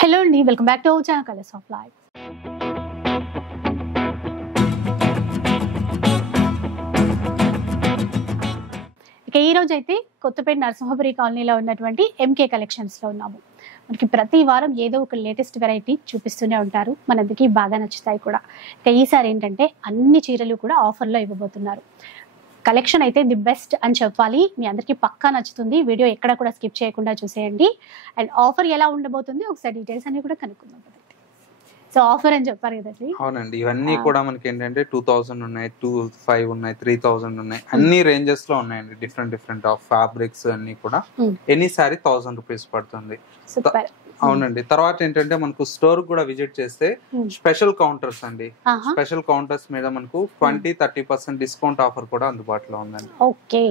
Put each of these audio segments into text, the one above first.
Hello అండి, welcome back to our channel colours of life. ఇక ఈ రోజు అయితే కొత్తపేట నరసింహపురి కాలనీలో ఉన్నటువంటి ఎంకే కలెక్షన్స్లో ఉన్నాము. మనకి ప్రతి వారం ఏదో ఒక లేటెస్ట్ వెరైటీ చూపిస్తూనే ఉంటారు, మనందరికీ బాగా నచ్చుతాయి కూడా. ఇక ఈసారి ఏంటంటే అన్ని చీరలు కూడా ఆఫర్లో ఇవ్వబోతున్నారు. కలెక్షన్ అయితే ది బెస్ట్ అని చెప్పాలి, మీ అందరికీ పక్కా నచ్చుతుంది. వీడియో ఎక్కడ కూడా స్కిప్ చేయకుండా చూసేయండి. అండ్ ఆఫర్ ఎలా ఉండబోతుంది ఒకసారి డీటెయిల్స్ అన్ని కూడా కనుక్కుందాం. సో ఆఫర్ అని చెప్పారు కదండి. అవునండి, ఇవన్నీ కూడా మనకి ఏంటంటే 2000 ఉన్నాయి, 2500 ఉన్నాయి, 3000 ఉన్నాయి, అన్ని రేంజెస్ లో ఉన్నాయండి. డిఫరెంట్ ఆఫ్ ఫ్యాబ్రిక్స్ అన్ని కూడా. ఎనీ సారీ 1000 రూపీస్ పడుతుంది. అవునండి. తర్వాత ఏంటంటే మనకు స్టోర్ కూడా విజిట్ చేస్తే స్పెషల్ కౌంటర్స్ అండి. స్పెషల్ కౌంటర్స్ మీద మనకు 20-30% డిస్కౌంట్ ఆఫర్ కూడా అందుబాటులో ఉందండి. ఓకే,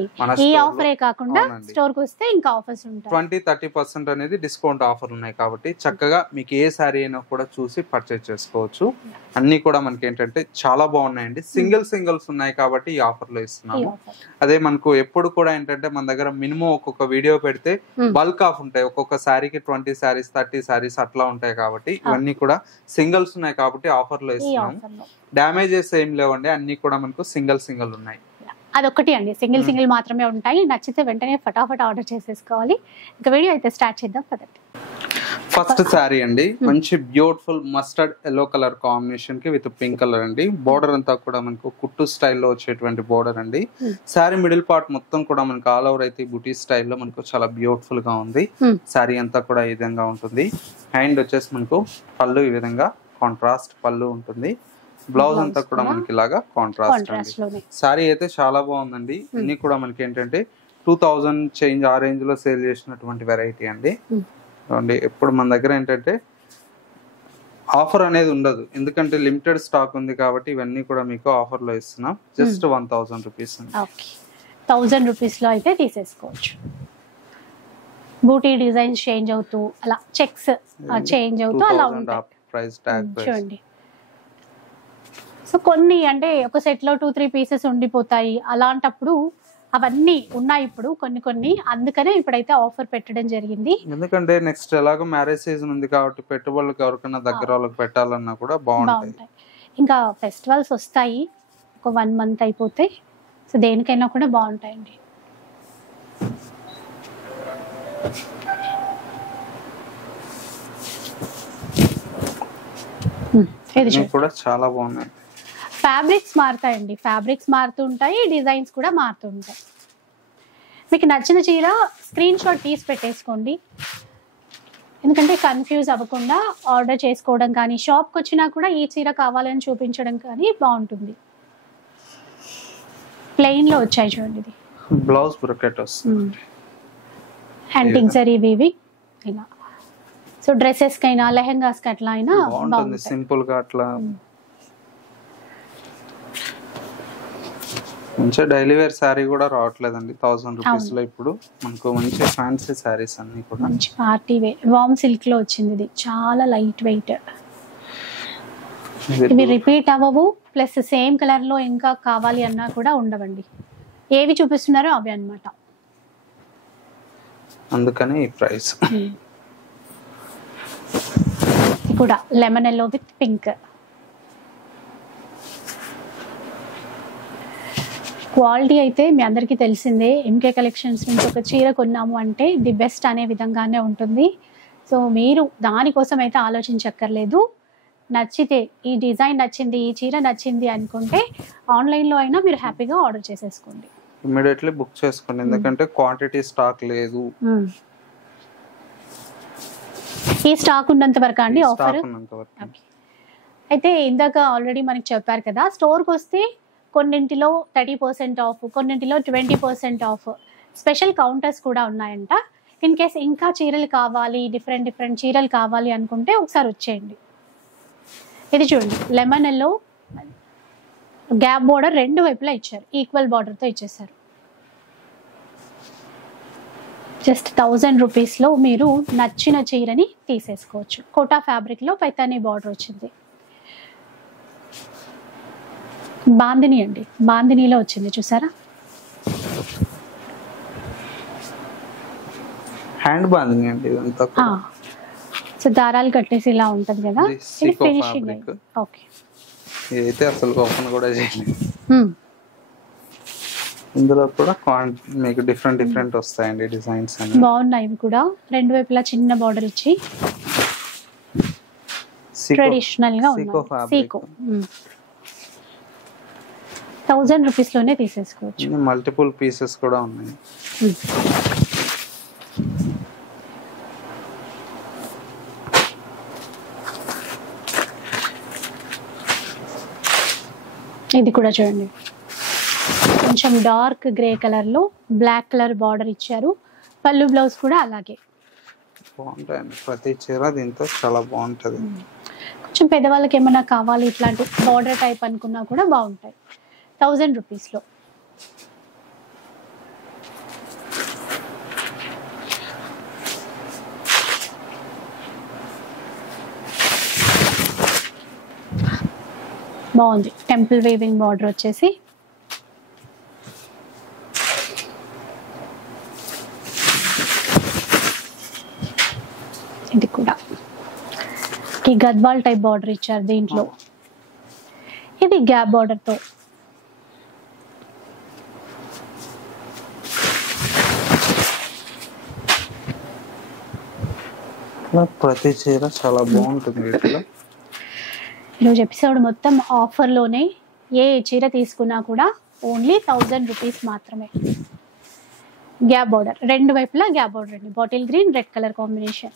ఈ ఆఫరే కాకుండా స్టోర్ కి వస్తే ఇంకా ఆఫర్స్ ఉంటాయి. 20-30% అనేది డిస్కౌంట్ ఆఫర్ ఉన్నాయి కాబట్టి చక్కగా మీకు ఏ సారీ అయినా కూడా చూసి పర్చేజ్ చేసుకోవచ్చు. అన్ని కూడా మనకి ఏంటంటే చాలా బాగున్నాయండి. సింగిల్స్ ఉన్నాయి కాబట్టి ఈ ఆఫర్ లో ఇస్తున్నాము. అదే మనకు ఎప్పుడు కూడా ఏంటంటే మన దగ్గర మినిమం ఒక్కొక్క వీడియో పెడితే బల్క్ ఆఫ్ ఉంటాయి. ఒక్కొక్క సారీకి 20 సారీస్ 30 సారీస్ అట్లా ఉంటాయి కాబట్టి ఇవన్నీ కూడా సింగిల్స్ ఉన్నాయి కాబట్టి ఆఫర్ లో ఇస్తున్నాము. డ్యామేజెస్ ఏం లేవండి, అన్ని కూడా మనకు సింగిల్ ఉన్నాయి. అదొకటి అండి, సింగిల్ మాత్రమే ఉంటాయి. నచ్చితే వెంటనే ఫటాఫట్ ఆర్డర్ చేసేసుకోవాలి. ఇక వీడియో అయితే స్టార్ట్ చేద్దాం పదండి. ఫస్ట్ శారీ అండి, మంచి beautiful mustard yellow colour combination కి విత్ పింక్ కలర్ అండి. బోర్డర్ అంతా కూడా మనకు కుట్టు స్టైల్లో వచ్చేటువంటి బోర్డర్ అండి. శారీ మిడిల్ పార్ట్ మొత్తం కూడా మనకు ఆల్ ఓవర్ అయితే బుటీ స్టైల్లో మనకు చాలా బ్యూటిఫుల్ గా ఉంది. శారీ అంతా కూడా ఈ విధంగా ఉంటుంది. హ్యాండ్ వచ్చేసి మనకు పళ్ళు ఈ విధంగా కాంట్రాస్ట్ పళ్ళు ఉంటుంది. బ్లౌజ్ అంతా కూడా మనకి ఇలాగా కాంట్రాస్ట్ అండి. శారీ అయితే చాలా బాగుందండి. అన్ని కూడా మనకి ఏంటంటే 2000 చేంజ్ ఆ రేంజ్ లో సేల్ చేసినటువంటి వెరైటీ అండి. ఎప్పుడు మన దగ్గర ఏంటంటే ఆఫర్ అనేది ఉండదు, ఎందుకంటే లిమిటెడ్ స్టాక్ ఉంది కాబట్టి ఇవన్నీ కూడా మీకు ఆఫర్ లో ఇస్తున్నాం. Just 1000 rupees. 1000 రూపీస్ లో అయితే తీసేసుకోవచ్చు. బూటీ డిజైన్స్ చేంజ్ అవుతూ అలా చెక్స్ చేంజ్ అవుతూ అలా ఉంటాయి. ప్రైస్ ట్యాగ్ చూడండి. సో కొన్ని అంటే ఒక సెట్ లో 2-3 పీసెస్ ఉండిపోతాయి. అలాంటప్పుడు అవన్నీ ఉన్నాయి ఇప్పుడు కొన్ని, అందుకనే ఇప్పుడైతే ఆఫర్ పెట్టడం జరిగింది. ఎందుకంటే నెక్స్ట్ ఎలాగో మ్యారేజ్ సీజన్ ఉంది కాబట్టి పెట్టుబడులకు ఎవరికైనా దగ్గర వాళ్ళకి పెట్టాలన్నా కూడా బాగుంటాయి. ఇంకా ఫెస్టివల్స్ వస్తాయి, ఒక 1 మంత్ అయిపోతే, సో దేనికైనా కూడా బాగుంటాయండి. ఇది కూడా చాలా బాగున్నాయి. ఫ్యాబ్రిక్స్ మారుతాయండి, ఫ్యాబ్రిక్స్ మారుతుంటాయి, డిజైన్స్ కూడా మారుతుంటాయి. మీకు నచ్చిన చీర స్క్రీన్ షాట్ తీసి పెట్టేసుకోండి, ఎందుకంటే కన్ఫ్యూజ్ అవ్వకుండా ఆర్డర్ చేసుకోవడం కానీ, షాప్కి వచ్చినా కూడా ఈ చీర కావాలని చూపించడం కానీ బాగుంటుంది. ప్లెయిన్లో వచ్చాయి చూడండి. ఇది బ్లౌజ్ బ్రొకెట్ వస్తుంది, హ్యాండింగ్ జరీ వీవింగ్ ఇలా. సో డ్రెస్సెస్ కైనా లెహెంగాస్ కి అట్లా అయినా బాగుంటుంది, సింపుల్ గా అట్లా. మంచి డైలీ వేర్ శారీ కూడా రావట్లేదండి 1000 రూపీస్ లో. ఇప్పుడు మనకు మంచి ఫ్యాన్సీ శారీస్ అన్ని కూడా మంచి పార్టీ వేర్ వామ్ సిల్క్ లో వచ్చింది. ఇది చాలా లైట్ వెయిట్. ఇవి రిపీట్ అవ్వవు, ప్లస్ సేమ్ కలర్ లో ఇంకా కావాలి అన్నా కూడా ఉండవండి. ఏవి చూపిస్తున్నారో అవి అన్నమాట, అందుకని ఈ ప్రైస్. కూడా lemon yellow with pink. Quality అయితే మీ అందరికీ తెలిసిందే. ఎంకే కలెక్షన్స్ నుంచి ఒక చీర కొన్నాము అంటే ది బెస్ట్ అనే విధంగానే ఉంటుంది. సో మీరు దానికోసం అయితే ఆలోచించక్కర్లేదు. నచ్చితే ఈ డిజైన్ నచ్చింది, ఈ చీర నచ్చింది అనుకుంటే ఆన్లైన్లో అయినా మీరు హ్యాపీగా ఆర్డర్ చేసేసుకోండి, ఇమ్మీడియట్లీ బుక్ చేసుకోండి, ఎందుకంటే క్వాంటిటీ స్టాక్ లేదు. ఈ స్టాక్ ఉన్నంత వరకు అండి ఆఫర్. అయితే ఇందాక ఆల్రెడీ మనకి చెప్పారు కదా, స్టోర్కి వస్తే కొన్నింటిలో 30% ఆఫ్, కొన్నింటిలో 20% ఆఫ్, స్పెషల్ కౌంటర్స్ కూడా ఉన్నాయంట. ఇన్ కేస్ ఇంకా చీరలు కావాలి, డిఫరెంట్ చీరలు కావాలి అనుకుంటే ఒకసారి వచ్చేయండి. ఇది చూడండి, లెమన్ ఎల్లో గ్యాప్ బోర్డర్ రెండు వైపులా ఇచ్చారు, ఈక్వల్ బార్డర్తో ఇచ్చేసారు. జస్ట్ 1000 రూపీస్లో మీరు నచ్చిన చీరని తీసేసుకోవచ్చు. కోటా ఫ్యాబ్రిక్లో పైతానీ బార్డర్ వచ్చింది. బాందిని అండి, బాందినీలో వచ్చింది చూసారా. హ్యాండ్ బాందిని అండి ఇదంతా. సో దారాలు కట్టేసి ఇలా ఉంటది కదా, ఇది సీకో ఫినిషింగ్. ఫ్యాబ్రిక్. ఓకే. ఇదైతే అసలు ఓపెన్ కూడా చేయలేదు. ఇందులో కూడా మీకు డిఫరెంట్ వస్తాయండి డిజైన్స్ అన్ని. బాగున్నాయి ఇవి కూడా, రెండు వైపులా చిన్న బార్డర్ ఇచ్చి ట్రెడిషనల్ గా ఉన్నాయి. సీకో 1000 రూపీస్ లోనే తీసేసుకోవచ్చు. మల్టిపుల్ పీసెస్ కూడా ఉన్నాయి. ఇది కూడా చూడండి, కొంచెం డార్క్ గ్రే కలర్ లో బ్లాక్ కలర్ బార్డర్ ఇచ్చారు. పళ్ళు బ్లౌజ్ కూడా అలాగే బాగుంటాయండి. ప్రతి చీర దీంతో చాలా బాగుంటది. కొంచెం పెద్దవాళ్ళకి ఏమైనా కావాలి ఇట్లాంటి బార్డర్ టైప్ అనుకున్నా కూడా బాగుంటాయి. 1000 రూపీస్ లో. బాగుంది, టెంపుల్ వేవింగ్ బార్డర్ వచ్చేసి. ఇది కూడా ఈ గద్వాల్ టైప్ బార్డర్ ఇచ్చారు దీంట్లో. ఇది గ్యాప్ బార్డర్ తో. ప్రతి చీర చాలా బాగుంటుంది వీటిలో. ఈరోజు ఎపిసోడ్ మొత్తం ఆఫర్ లోనే, ఏ చీర తీసుకున్నా కూడా ఓన్లీ 1000 రూపీస్ మాత్రమే. గ్యాప్ బార్డర్, రెండు వైపులా గ్యాప్ బార్డర్ అండి. Bottle green red colour combination.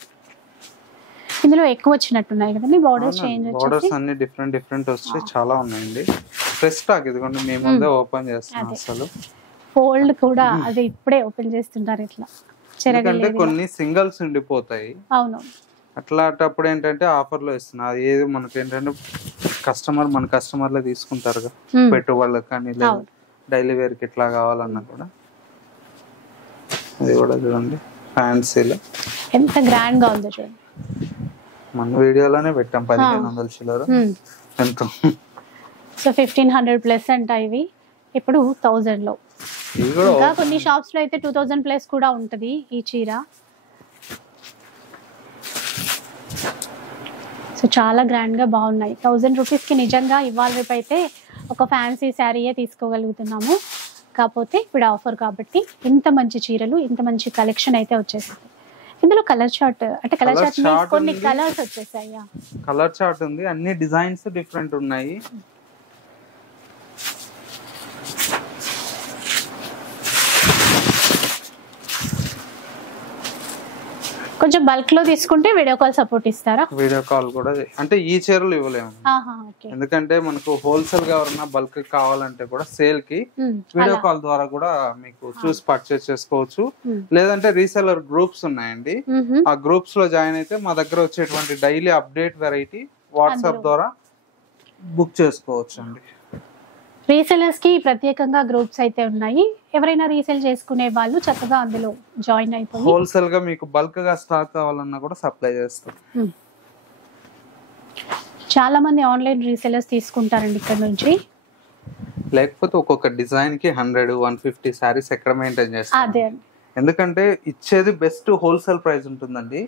ఇందులో ఎక్కువ వచ్చినట్టున్నాయి కదండి బార్డర్స్, చేంజ్ బార్డర్స్ అన్ని డిఫరెంట్ వచ్చి చాలా ఉన్నాయండి. ఫ్రెష్ స్టాక్ ఇదిగోండి, మేము ముందే ఓపెన్ చేస్తున్నాం. అసలు ఫోల్డ్ కూడా అది ఇప్పుడే ఓపెన్ చేస్తుంటారు ఇట్లా. ఎందుకంటే కొన్ని సింగిల్స్ ఉండిపోతాయి. అవును, అట్లాంటప్పుడు ఏంటంటే ఆఫర్ లో ఇస్తున్నా. ఏది మనకి ఏంటంటే మన కస్టమర్లే తీసుకుంటారు కదా, పెట్టుబడులకు కానీ లేదా డైలీ వేర్ కి ఇట్లా కావాలన్నా కూడా. ఇది కూడా చూడండి ఫ్యాన్సీలో ఎంత గ్రాండ్ గా ఉందో చూడండి. మన వీడియోలోనే పెట్టాం 1500 చిల్లర ఎంతో. సో 1500 ప్లస్ అంట ఇవి, ఇప్పుడు 1000 లో. ఇంకా కొన్ని షాప్స్ లో అయితే 2000 ప్లస్ కూడా ఉంటది ఈ చీర. సో చాలా గ్రాండ్ గా బాగున్నాయి. 1000 రూపీస్ కి నిజంగా ఇవాళ రేపు అయితే ఒక ఫ్యాన్సీ శారీయే తీసుకోగలుగుతున్నాము. కాకపోతే ఇప్పుడు ఆఫర్ కాబట్టి ఇంత మంచి చీరలు, ఇంత మంచి కలెక్షన్ అయితే వచ్చేసింది. ఇందులో కలర్ చార్ట్ అంటే కలర్ చార్ట్ కొన్ని కలర్స్ వచ్చేసాయా? కలర్ చార్ట్ ఉంది, అన్ని డిజైన్స్ డిఫరెంట్ ఉన్నాయి. కొంచెం బల్క్ లో తీసుకుంటే వీడియో కాల్ సపోర్ట్ ఇస్తారా? వీడియో కాల్ కూడా అంటే ఈ చీరలు ఇవ్వలేము, ఎందుకంటే మనకు హోల్సేల్ గా ఎవరన్నా బల్క్ కావాలంటే కూడా సేల్ కి వీడియో కాల్ ద్వారా కూడా మీకు చూసి పర్చేస్ చేసుకోవచ్చు. లేదంటే రీసెలర్ గ్రూప్స్ ఉన్నాయండి, ఆ గ్రూప్స్ లో జాయిన్ అయితే మా దగ్గర వచ్చేటువంటి డైలీ అప్డేట్ వెరైటీ వాట్సాప్ ద్వారా బుక్ చేసుకోవచ్చు అండి. రీసెలర్స్ కి ప్రత్యేకంగా గ్రూప్స్ అయితే ఉన్నాయి. ఎవరైనా రీసేల్ చేసుకునే వాళ్ళు చక్కగా అందులో జాయిన్ అయిపోయి హోల్సేల్ గా మీకు బల్క్ గా స్టాక్ కావాలన్నా కూడా సప్లై చేస్తాం. చాలా మంది ఆన్లైన్ రీసెలర్స్ తీసుకుంటారండి ఇక్కడ నుంచి. లేకపోతే ఒక్కొక్క డిజైన్ కి 100-150 సారీస్ ఎక్కడ మెయింటైన్ చేస్తారు. ఎందుకంటే ఇచ్చేది బెస్ట్ హోల్సేల్ ప్రైస్ ఉంటుందండి.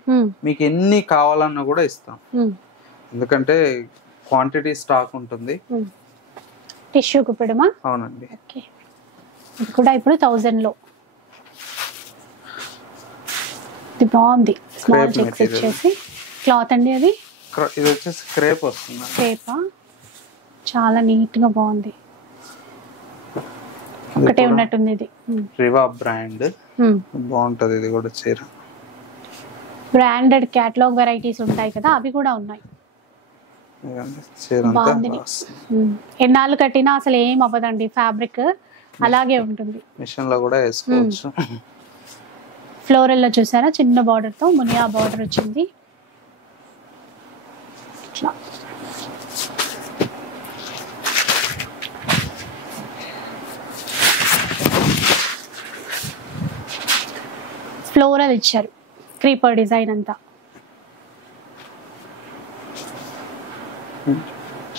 మీకు ఎన్ని కావాలన్నా కూడా ఇస్తాం, ఎందుకంటే క్వాంటిటీ స్టాక్ ఉంటుంది. టిష్యూ కుప్పడమా? అవునండి. ఓకే, ఇది కూడా ఇప్పుడు 1000 లో. ఇది బాగుంది, స్మాల్ చెక్స్ వచ్చేసి. క్లాత్ అండి అది? ఇది వచ్చేసి క్రేప్ వస్తుంది. క్రేపా? చాలా నీట్ గా బాగుంది. ఒకటే ఉన్నట్టుంది ఇది. రివా బ్రాండ్ బాగుంటది. ఇది కూడా చీర బ్రాండెడ్ క్యాటలాగ్ వెరైటీస్ ఉంటాయి కదా, అవి కూడా ఉన్నాయి. ఎన్నాళ్ళు కట్టినా అసలు ఏం అవ్వదండి, ఫ్యాబ్రిక్ అలాగే ఉంటుంది. మిషన్ లో కూడా వేసుకోవచ్చు. ఫ్లోరల్ లో చూసారా, చిన్న బార్డర్ తో మునియా బార్డర్ వచ్చింది. ఫ్లోరల్ ఇచ్చారు, క్రీపర్ డిజైన్ అంతా.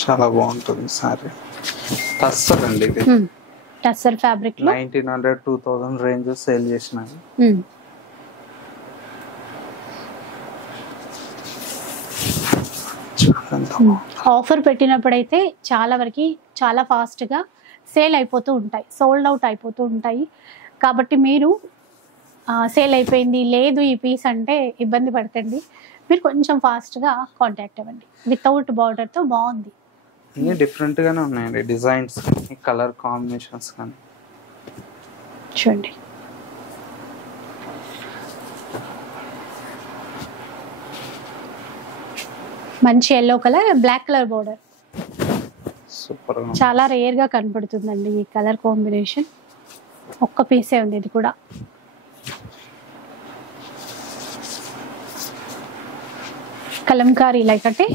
చాలా బాగుంటుంది సారీ. టస్సర్ అండి ఇది. టస్సర్ ఫ్యాబ్రిక్ లో 1900-2000 రేంజ్ సేల్ చేసినాయి. ఆఫర్ పెట్టినప్పుడైతే చాలా వరకు చాలా ఫాస్ట్గా సేల్ అయిపోతూ ఉంటాయి, సోల్డ్ అవుట్ అయిపోతూ ఉంటాయి. కాబట్టి మీరు సేల్ అయిపోయింది లేదు ఈ పీస్ అంటే ఇబ్బంది పడకండి, మీరు కొంచెం ఫాస్ట్గా కాంటాక్ట్ అవ్వండి. వితౌట్ బార్డర్తో బాగుంది. అన్ని డిఫరెంట్గానే ఉన్నాయండి, డిజైన్స్ కలర్ కాంబినేషన్స్ కానీ. చూడండి మంచి yellow colour, black colour border, super. చాలా రేర్ గా కనపడుతుందండి ఈ కలర్ కాంబినేషన్. ఒక్క పీసే ఉంది ఇది కూడా. కలంకారీ లైక్ అంటే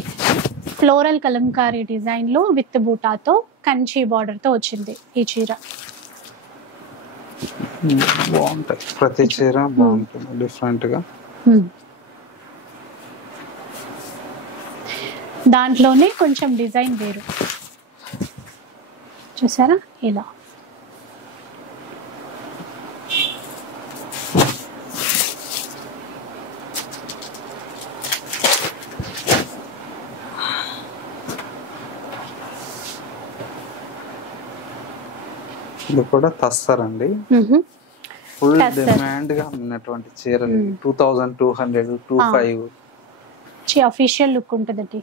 ఫ్లోరల్ కలంకారీ డిజైన్ లో విత్ బూటాతో కంచి బార్డర్ తో వచ్చింది ఈ చీర. బాగుంటాయి, ప్రతి చీర బాగుంటుంది డిఫరెంట్ గా. దాంట్లోనే కొంచెం డిజైన్ వేరు, చూసారా ఇలా. ఇది కూడా తస్సరండి, ఫుల్ డిమాండ్ గా ఉన్నటువంటి చీరలు. 2200, 2500 అఫీషియల్ లుక్ ఉంటుందండి.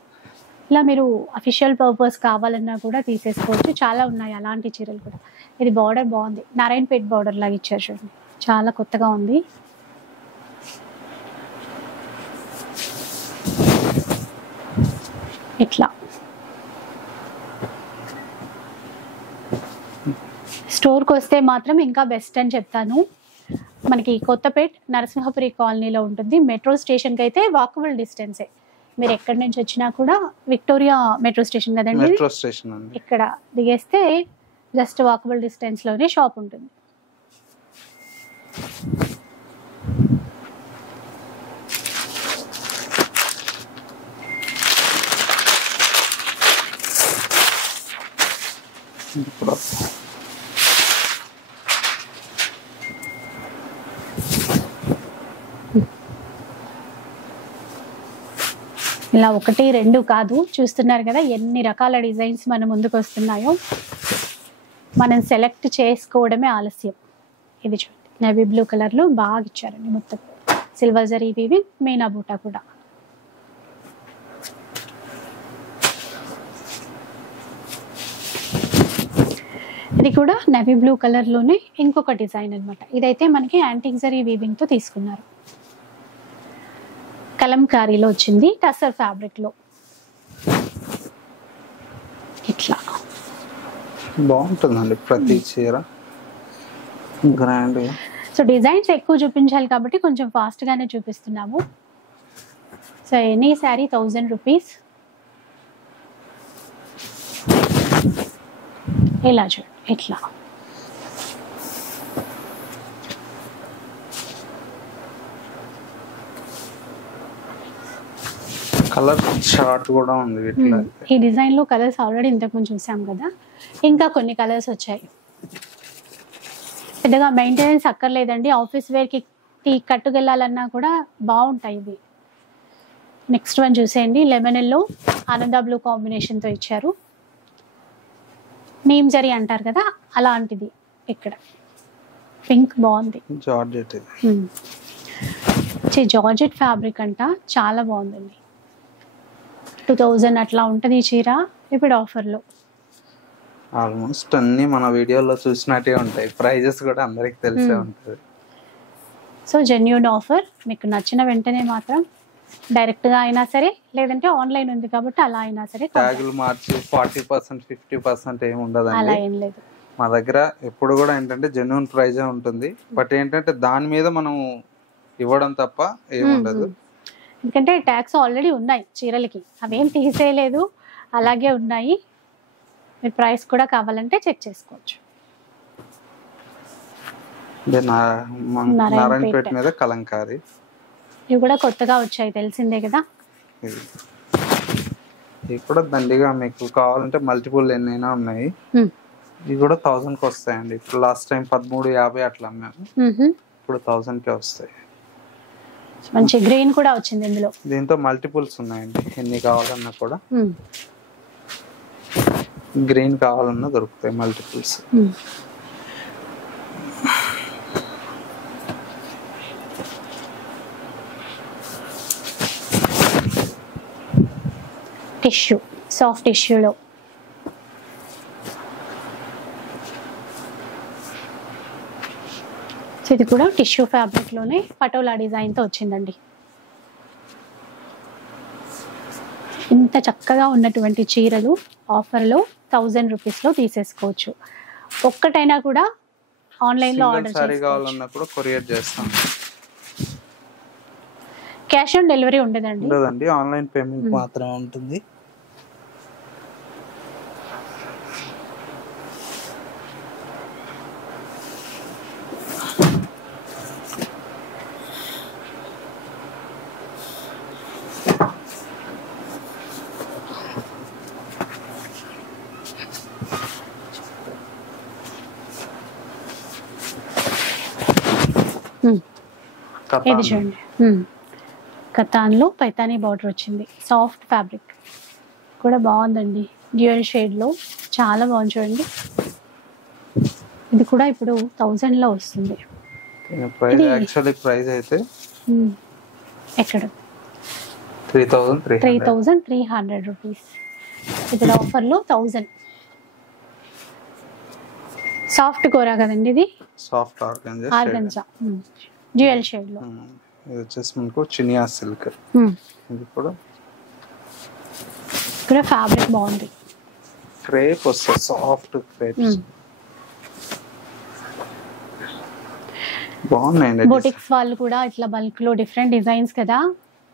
ఇలా మీరు అఫీషియల్ పర్పస్ కావాలన్నా కూడా తీసేసుకోవచ్చు, చాలా ఉన్నాయి అలాంటి చీరలు కూడా. ఇది బార్డర్ బాగుంది, నారాయణపేట్ బార్డర్ లాగా ఇచ్చారు చూడండి, చాలా కొత్తగా ఉంది. ఇట్లా స్టోర్కి వస్తే మాత్రం ఇంకా బెస్ట్ అని చెప్తాను. మనకి కొత్తపేట్ నరసింహపురి కాలనీలో ఉంటుంది. మెట్రో స్టేషన్కి అయితే వాకబుల్ డిస్టెన్సే. మీరు ఎక్కడి నుంచి వచ్చినా కూడా విక్టోరియా మెట్రో స్టేషన్ కదండి, మెట్రో స్టేషన్ అండి, ఇక్కడ దిగేస్తే జస్ట్ వాకబుల్ డిస్టెన్స్లోనే షాప్ ఉంటుంది. ఇలా 1, 2 కాదు, చూస్తున్నారు కదా ఎన్ని రకాల డిజైన్స్ మన ముందుకు వస్తున్నాయో. మనం సెలెక్ట్ చేసుకోవడమే ఆలస్యం. ఇది చూడండి, నేవీ బ్లూ కలర్లో బాగా ఇచ్చారండి, మొత్తం సిల్వర్ జరీ వీవింగ్, మీనా బూటా కూడా. ఇది కూడా నేవీ బ్లూ కలర్లోనే ఇంకొక డిజైన్ అనమాట. ఇదైతే మనకి యాంటిక్ జరీ వీవింగ్తో తీసుకున్నారు, కలంకారీలో వచ్చింది, టసర్ ఫ్యాబ్రిక్ లో. ఇట్లా బాగుంటుందండి ప్రతి చీర గ్రాండ్. సో డిజైన్స్ ఎక్కువ చూపించాలి కాబట్టి కొంచెం ఫాస్ట్ గానే చూపిస్తున్నాము. So any sari 1000 rupees. ఇలా చూడండి, ఇట్లా కలర్ చార్ట్ కూడా ఉంది. ఈ డిజైన్ లో కలర్స్ ఆల్రెడీ ఇంతకుముందు చూసాం కదా, ఇంకా కొన్ని కలర్స్ వచ్చాయి. పెద్దగా మెయింటెనెన్స్ అక్కర్లేదండి, ఆఫీస్ వేర్కి కట్టుకెళ్ళాలన్నా కూడా బాగుంటాయి ఇవి. నెక్స్ట్ వన్ చూసేయండి, లెమన్ ఎల్లో ఆనంద బ్లూ కాంబినేషన్తో ఇచ్చారు. నీమ్ జరీ అంటారు కదా అలాంటిది. ఇక్కడ పింక్ బాగుంది, జార్జెట్. జార్జెట్ ఫ్యాబ్రిక్ అంట, చాలా బాగుందండి. 2000 అట్లా ఉంటుంది ఈ చీర ఇప్పుడు ఆఫర్లో. ఆల్మోస్ట్ అన్ని మన వీడియోలో చూసినట్టే ఉంటాయి, ప్రైజెస్ కూడా అందరికి తెలిసే ఉంటుంది. సో జెన్యూన్ ఆఫర్, మీకు నచ్చిన వెంటనే మాత్రం డైరెక్ట్గా అయినా సరే, లేదంటే ఆన్లైన్ ఉంది కాబట్టి అలా అయినా సరే. ట్యాగులు మార్చి 40%, 50% ఏమి ఉండదు, అలా ఏం లేదు మా దగ్గర. ఎప్పుడు కూడా ఏంటంటే జెన్యూన్ ప్రైజే ఉంటుంది, బట్ ఏంటంటే దాని మీద మనం ఇవ్వడం తప్ప ఏముండదు. ఎందుకంటే ట్యాక్స్ ఆల్రెడీ ఉన్నాయి చీరలకి, అవేం తీసేయలేదు, అలాగే ఉన్నాయి. మీరు ప్రైస్ కూడా కావాలంటే చెక్ చేసుకోవచ్చు. నారాయణపేట మీద కలంకారీ, ఇవి కూడా కొత్తగా వచ్చాయి, తెలిసిందే కదా. ఇవి కూడా దండిగా మీకు కావాలంటే మల్టిపుల్ ఎన్నైనా ఉన్నాయి. ఇవి కూడా 1000కి వస్తాయండి. ఇప్పుడు లాస్ట్ టైం 1350 అట్లా అమ్మాము, ఇప్పుడు 1000కే వస్తాయి. మంచి గ్రీన్ కూడా వచ్చింది ఇందులో. దీంతో మల్టిపుల్స్ ఉన్నాయండి, ఎన్ని కావాలన్నా కూడా. గ్రీన్ కావాలన్నా దొరుకుతాయి మల్టిపుల్స్. టిష్యూ, సాఫ్ట్ టిష్యూలో ఇది కూడా టిష్యూ ఫ్యాబ్రిక్ లోనే పటోలా డిజైన్ తో వచ్చిందండి. ఇంత చక్కగా ఉన్నటువంటి చీరలు ఆఫర్లో 1000 రూపీస్లో తీసేసుకోవచ్చు. ఒక్కటైనా కూడా ఆన్లైన్లో ఆర్డర్ కావాలన్నా కూడా కొరియర్ చేస్తాం. క్యాష్ ఆన్ డెలివరీ ఉండదండి. ఉండదండి, ఆన్లైన్ పేమెంట్ మాత్రమే ఉంటుంది. ఇది చూడండి, కతాన్లో పైతానీ బార్డర్ వచ్చింది, సాఫ్ట్ ఫ్యాబ్రిక్ కూడా బాగుందండి, డ్యూయల్ షేడ్లో చాలా బాగుంది చూడండి. ఇది కూడా ఇప్పుడు 1000లో వస్తుంది. ప్రైస్ అయితే ఎక్కడ 3300 రూపీస్, ఇప్పుడు ఆఫర్లో 1000. సాఫ్ట్ కోరా కదండి, ఇది సాఫ్ట్ ఆర్గంజా డ్యూయల్ షేడ్ లో. ఇది వచ్చేసి మనకు చినియా సిల్క్. ఇది కూడా ఫ్యాబ్రిక్ బాగుంది, క్రేప్ వస్తుంది, సాఫ్ట్ క్రేప్స్ బాగున్నాయండి. బొటిక్స్ వాళ్ళు కూడా ఇట్లా బల్క్ లో డిఫరెంట్ డిజైన్స్ కదా,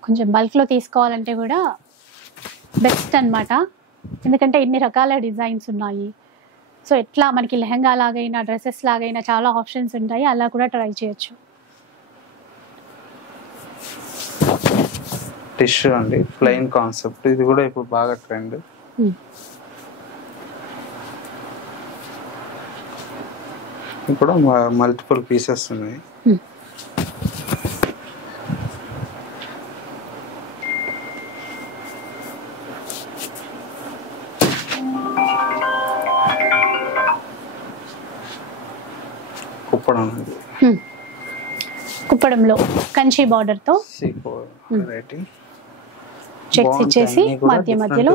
కొంచెం బల్క్ లో తీసుకోవాలంటే కూడా బెస్ట్ అన్నమాట. ఎందుకంటే ఇన్ని రకాల డిజైన్స్ ఉన్నాయి. సో ఎట్లా మనకి లెహంగా లాగైనా డ్రెస్సెస్ లాగైనా చాలా ఆప్షన్స్ ఉంటాయి, అలా కూడా ట్రై చేయొచ్చు. టిష్యూ అండి, ప్లెయిన్ కాన్సెప్ట్, ఇది కూడా ఇప్పుడు బాగా ట్రెండ్. ఇప్పుడు మల్టిపుల్ పీసెస్ ఉన్నాయి. కుప్పడంలో కంచి బార్డర్ తో చెక్స్ ఇచ్చేసి మధ్య మధ్యలో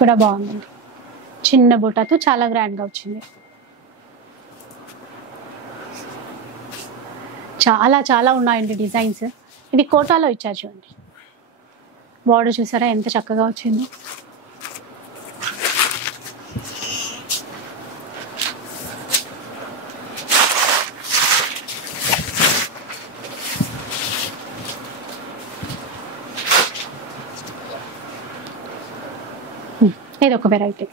కూడా బాగుందండి, చిన్న బూటాతో చాలా గ్రాండ్ గా వచ్చింది. చాలా చాలా ఉన్నాయండి డిజైన్స్. ఇది కోటాలో ఇచ్చారు చూడండి, బార్డర్ చూసారా ఎంత చక్కగా వచ్చిందో. ఇది ఒక వెరైటీ.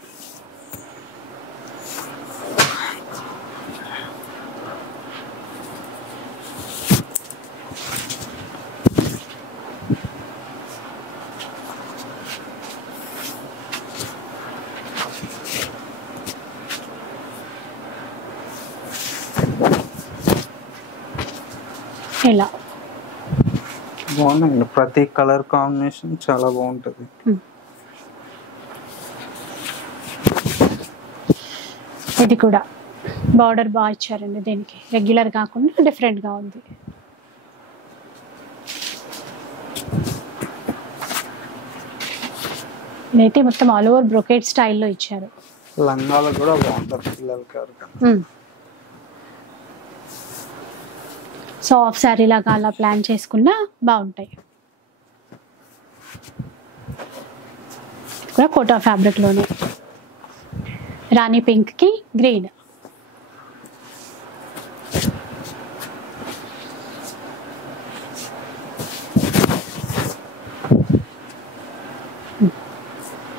ఇలా బాగున్నాయండి, ప్రతి కలర్ కాంబినేషన్ చాలా బాగుంటుంది. ఇది కూడా బార్డర్ బాగా ఇచ్చారండి, దీనికి రెగ్యులర్ కాకుండా డిఫరెంట్ గా ఉంది. ఇదైతే మొత్తం ఆల్ ఓవర్ బ్రొకేట్ స్టైల్లో ఇచ్చారు. లంగాలు కూడా బాగుంటారు పిల్లలకి. సో హాఫ్ శారీ లాగా అలా ప్లాన్ చేసుకున్నా బాగుంటాయి. కూడా కోటా ఫ్యాబ్రిక్ లోనే రాణి పింక్ కి గ్రీన్.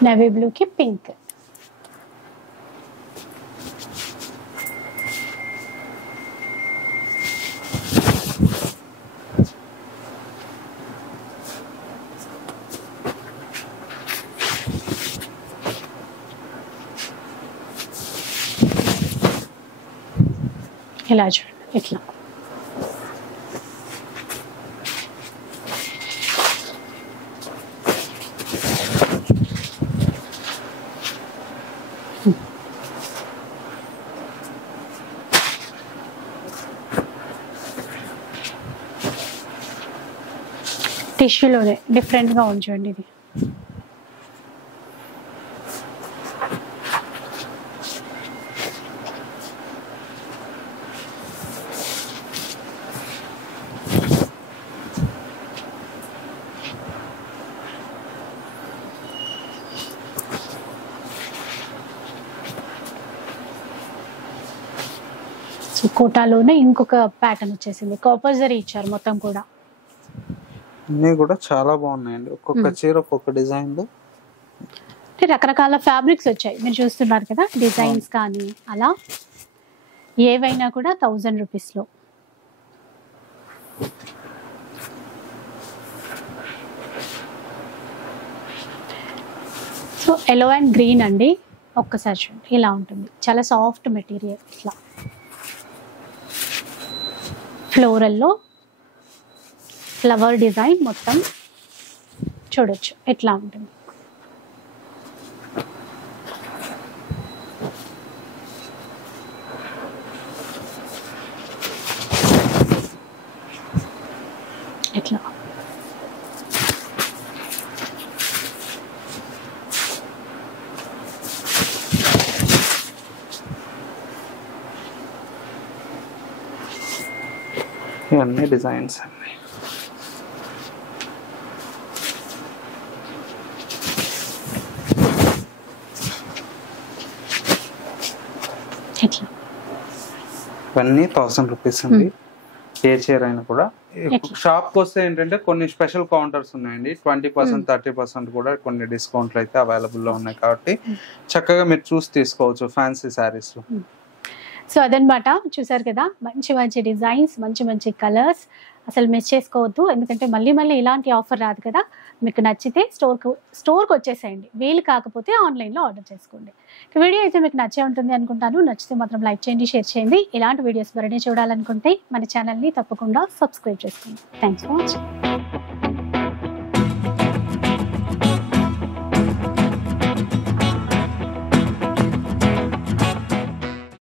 నేవీ బ్లూ కి పింక్. ఇలా చూడండి ఇట్లా. టిష్యూలోనే డిఫరెంట్గా ఉంచండి ఇది. సో కోటాలోనే ఇంకొక ప్యాటర్న్ వచ్చేసింది, కాపర్ జరీ ఇచ్చారు మొత్తం కూడా. అన్నీ కూడా చాలా బాగున్నాయండి, ఒక్కొక్క చీర ఒక్కొక్క డిజైన్ లో అంటే రకరకాల ఫ్యాబ్రిక్స్ వచ్చాయి మీరు చూస్తున్నారు కదా, డిజైన్స్ కానీ అలా ఏవైనా కూడా 1000 రూపీస్లో. సో ఎల్లో అండ్ గ్రీన్ అండి, ఒక్కసారి చూడండి ఇలా ఉంటుంది, చాలా సాఫ్ట్ మెటీరియల్. ఇట్లా ఫ్లోరల్లో ఫ్లవర్ డిజైన్ మొత్తం చూడొచ్చు ఎట్లా ఉంటుంది. ఎట్లా ఇవన్నీ డిజైన్స్ అండి. ఎట్లా ఇవన్నీ 1000 రూపీస్ అండి. ఏ చీర అయినా కూడా. షాప్ కి వస్తే ఏంటంటే కొన్ని స్పెషల్ కౌంటర్స్ ఉన్నాయండి, 20% 30% కూడా కొన్ని డిస్కౌంట్లు అయితే అవైలబుల్ లో ఉన్నాయి, కాబట్టి చక్కగా మీరు చూసి తీసుకోవచ్చు ఫ్యాన్సీ శారీస్ లో. సో అదనమాట, చూసారు కదా, మంచి మంచి డిజైన్స్, మంచి మంచి కలర్స్, అసలు మిస్ చేసుకోవద్దు, ఎందుకంటే మళ్ళీ మళ్ళీ ఇలాంటి ఆఫర్ రాదు కదా. మీకు నచ్చితే స్టోర్కి వచ్చేసేయండి, వీలు కాకపోతే ఆన్లైన్లో ఆర్డర్ చేసుకోండి. వీడియో అయితే మీకు నచ్చే ఉంటుంది అనుకుంటాను, నచ్చితే మాత్రం లైక్ చేయండి, షేర్ చేయండి. ఇలాంటి వీడియోస్ మరిన్ని చూడాలనుకుంటే మన ఛానల్ని తప్పకుండా సబ్స్క్రైబ్ చేసుకోండి. Thanks for watching.